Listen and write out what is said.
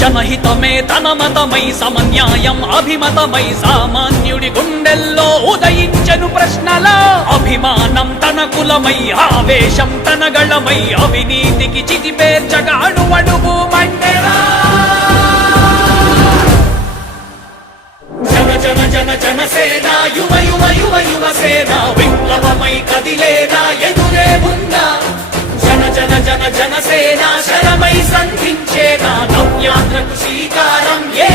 జనహితమే తన మతమై సమన్యాయం అభిమతమై సామాన్యుడి గుండెల్లో ఉదయించెను ప్రశ్నల అభిమానం తన కులమై ఆవేశం తన గళమై అవినీతికి చితిపేర్చగా అణువణువు మండెరా జన జన జన జనసేన యువ యువ యువ యువసేన విప్లవమై కదిలేనా ఎదురే ఉందా జన జన జన జనసేన శరమై సంధించేనా నవ్యాంధ్రకు శ్రీకారం ఏ